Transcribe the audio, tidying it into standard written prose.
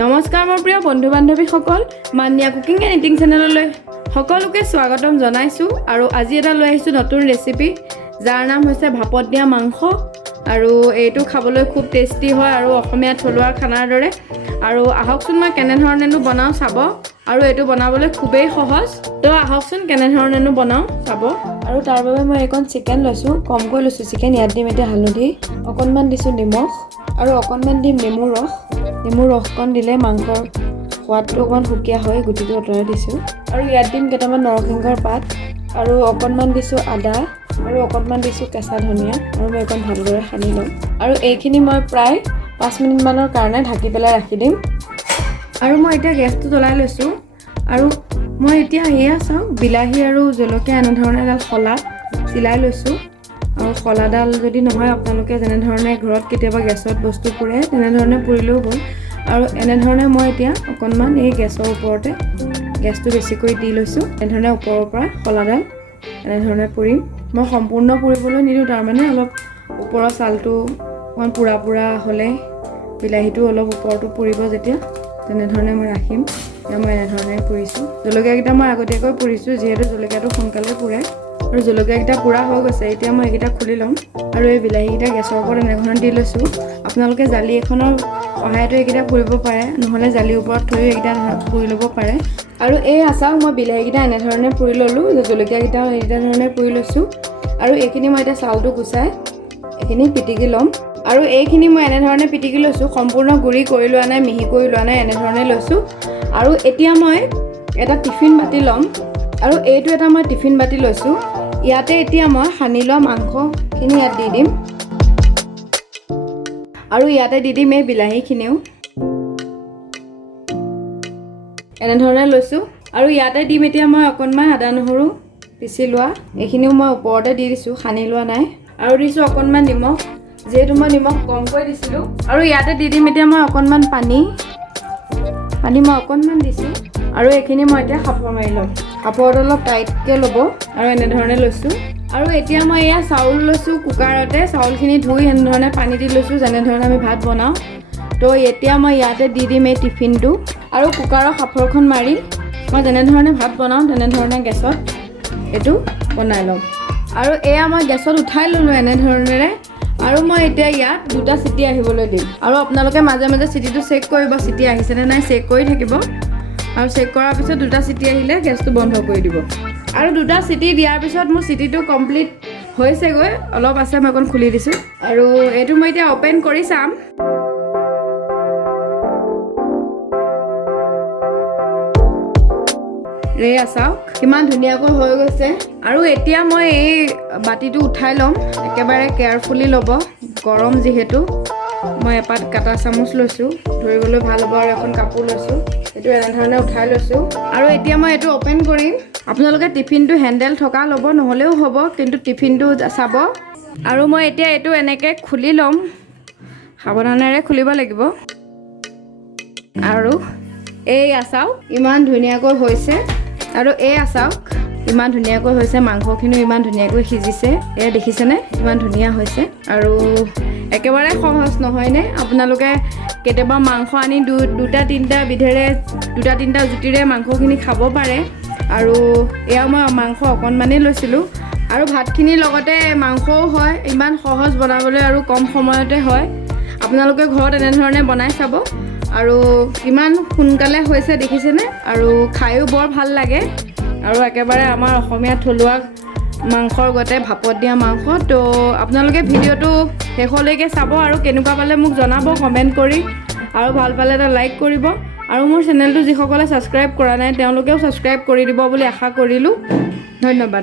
নমস্কাৰ মোৰ প্ৰিয় বন্ধু বান্ধৱীসকল, মান্যা কুকিং এণ্ড ইটিং চেনেললৈ সকলোকে স্বাগতম জনাইছোঁ। আৰু আজি এটা লৈ আহিছোঁ নতুন ৰেচিপি, যাৰ নাম হৈছে ভাপত দিয়া মাংস। আৰু এইটো খাবলৈ খুব টেষ্টি হয় আৰু অসমীয়া থলুৱা খানাৰ দৰে। আৰু আহকচোন মই কেনেধৰণেনো বনাওঁ চাব। আৰু এইটো বনাবলৈ খুবেই সহজ, তো আহকচোন কেনেধৰণেনো বনাওঁ চাব। আৰু তাৰ বাবে মই এইকণ চিকেন লৈছোঁ, কমকৈ লৈছোঁ চিকেন। ইয়াত দিম এতিয়া হালধি, অকণমান দিছোঁ নিমখ আৰু অকণমান দিম নেমুৰ ৰস। নেমুৰ ৰসকণ দিলে মাংসৰ সোৱাদটো অকণমান সুকীয়া হয়, গুটিটো আঁতৰাই দিছোঁ। আৰু ইয়াত দিম কেইটামান নৰসিংহৰ পাত আৰু অকণমান দিছোঁ আদা আৰু অকণমান দিছোঁ কেঁচা ধনিয়া। আৰু মই অকণ ভালদৰে সানি ল'ম। আৰু এইখিনি মই প্ৰায় 5 মিনিটমানৰ কাৰণে ঢাকি পেলাই ৰাখি দিম। আৰু মই এতিয়া গেছটো জ্বলাই লৈছোঁ। আৰু মই এতিয়া এয়া চাওক, বিলাহী আৰু জলকীয়া এনেধৰণে এডাল শলাত চিলাই লৈছোঁ। আৰু শলাডাল যদি নহয়, আপোনালোকে যেনেধৰণে ঘৰত কেতিয়াবা গেছত বস্তু পুৰে তেনেধৰণে পুৰিলেও হ'ল। আৰু এনেধৰণে মই এতিয়া অকণমান এই গেছৰ ওপৰতে গেছটো বেছিকৈ দি লৈছোঁ। এনেধৰণে ওপৰৰ পৰা শলাডাল এনেধৰণে পুৰিম। মই সম্পূৰ্ণ পুৰিবলৈ নিদিওঁ, তাৰমানে অলপ ওপৰৰ ছালটো অকণমান পুৰা পুৰা হ'লে বিলাহীটো অলপ ওপৰটো পুৰিব যেতিয়া, তেনেধৰণে মই ৰাখিম। এতিয়া মই এনেধৰণে পুৰিছোঁ। জলকীয়াকেইটা মই আগতীয়াকৈ পুৰিছোঁ, যিহেতু জলকীয়াটো সোনকালে পুৰে। আৰু জলকীয়াকেইটা পুৰা হৈ গৈছে। এতিয়া মই এইকেইটা খুলি ল'ম। আৰু এই বিলাহীকেইটা গেছৰ ওপৰত এনেধৰণে দি লৈছোঁ। আপোনালোকে জালি এখনৰ সহায়তো এইকেইটা পুৰিব পাৰে, নহ'লে জালিৰ ওপৰত থৈও এইকেইটা পুৰি ল'ব পাৰে। আৰু এই আচাৰ মই বিলাহীকেইটা এনেধৰণে পুৰি ল'লোঁ, জলকীয়াকেইটাও এনেধৰণে পুৰি লৈছোঁ। আৰু এইখিনি মই এতিয়া চাউলটো গুচাই এইখিনি পিটিকি ল'ম। আৰু এইখিনি মই এনেধৰণে পিটিকি লৈছোঁ, সম্পূৰ্ণ গুড়ি কৰি লোৱা নাই, মিহি কৰি লোৱা নাই, এনেধৰণে লৈছোঁ। আৰু এতিয়া মই এটা টিফিন বাতি ল'ম। আৰু এইটো এটা মই টিফিন বাতি লৈছোঁ। ইয়াতে এতিয়া মই সানি লোৱা মাংসখিনি ইয়াত দি দিম। আৰু ইয়াতে দি দিম এই বিলাহীখিনিও এনেধৰণে লৈছোঁ। আৰু ইয়াতে দিম এতিয়া মই অকণমান আদা নহৰু পিচি লোৱা, এইখিনিও মই ওপৰতে দি দিছোঁ, সানি লোৱা নাই। আৰু দিছোঁ অকণমান নিমখ, যিহেতু মই নিমখ কমকৈ দিছিলোঁ। আৰু ইয়াতে দি দিম এতিয়া মই অকণমান পানী মই অকণমান দিছোঁ। আৰু এইখিনি মই এতিয়া সাঁফৰ মাৰি ল'ম। সাঁফৰটো অলপ টাইটকৈ ল'ব। আৰু এনেধৰণে লৈছোঁ। আৰু এতিয়া মই এয়া চাউল লৈছোঁ কুকাৰতে, চাউলখিনি ধুই এনেধৰণে পানী দি লৈছোঁ, যেনেধৰণে আমি ভাত বনাওঁ। তো এতিয়া মই ইয়াতে দি দিম এই টিফিনটো। আৰু কুকাৰৰ সাঁফৰখন মাৰি মই যেনেধৰণে ভাত বনাওঁ তেনেধৰণে গেছত এইটো বনাই ল'ম। আৰু এয়া মই গেছত উঠাই ল'লোঁ এনেধৰণেৰে। আৰু মই এতিয়া ইয়াত 2টা চিটি আহিবলৈ দিম। আৰু আপোনালোকে মাজে মাজে চিটিটো চেক কৰিব, চিটি আহিছেনে নাই চেক কৰি থাকিব। আৰু চেক কৰাৰ পিছত 2টা চিটি আহিলে গেছটো বন্ধ কৰি দিব। আৰু 2টা চিটি দিয়াৰ পিছত মোৰ চিটিটো কমপ্লিট হৈছেগৈ, অলপ আছে, মই অকণ খুলি দিছোঁ। আৰু এইটো মই এতিয়া অ'পেন কৰি চাম। এয়া চাওক কিমান ধুনীয়াকৈ হৈ গৈছে। আৰু এতিয়া মই এই বাতিটো উঠাই ল'ম, একেবাৰে কেয়াৰফুলি ল'ব, গৰম যিহেতু। মই এপাত কাটা চামুচ লৈছোঁ, ধৰিবলৈ ভাল হ'ব। আৰু এখন কাপোৰ লৈছোঁ, এইটো এনেধৰণে উঠাই লৈছোঁ। আৰু এতিয়া মই এইটো অ'পেন কৰিম। আপোনালোকে টিফিনটো হেণ্ডেল থকা ল'ব, নহ'লেও হ'ব, কিন্তু টিফিনটো চাব। আৰু মই এতিয়া এইটো এনেকৈ খুলি ল'ম, সাৱধানেৰে খুলিব লাগিব। আৰু এইয়া চাওক ইমান ধুনীয়াকৈ হৈছে। আৰু এয়া চাওক ইমান ধুনীয়াকৈ হৈছে, মাংসখিনিও ইমান ধুনীয়াকৈ সিজিছে। এয়া দেখিছেনে ইমান ধুনীয়া হৈছে। আৰু একেবাৰে সহজ নহয়নে? আপোনালোকে কেতিয়াবা মাংস আনি 2-3টা বিধেৰে 2-3টা জুতিৰে মাংসখিনি খাব পাৰে। আৰু এয়া মই মাংস অকণমানেই লৈছিলোঁ। আৰু ভাতখিনিৰ লগতে মাংসও হয়, ইমান সহজ বনাবলৈ আৰু কম সময়তে হয়। আপোনালোকে ঘৰত এনেধৰণে বনাই চাব। আৰু ইমান সোনকালে হৈছে দেখিছেনে? আৰু খায়ো বৰ ভাল লাগে। আৰু একেবাৰে আমাৰ অসমীয়া থলুৱা মাংসৰ গতে ভাপত দিয়া মাংস। তো আপোনালোকে ভিডিঅ'টো শেষলৈকে চাব। আৰু কেনেকুৱা পালে মোক জনাব কমেণ্ট কৰি। আৰু ভাল পালে এটা লাইক কৰিব। আৰু মোৰ চেনেলটো যিসকলে ছাবস্ক্ৰাইব কৰা নাই তেওঁলোকেও ছাবস্ক্ৰাইব কৰি দিব বুলি আশা কৰিলোঁ। ধন্যবাদ।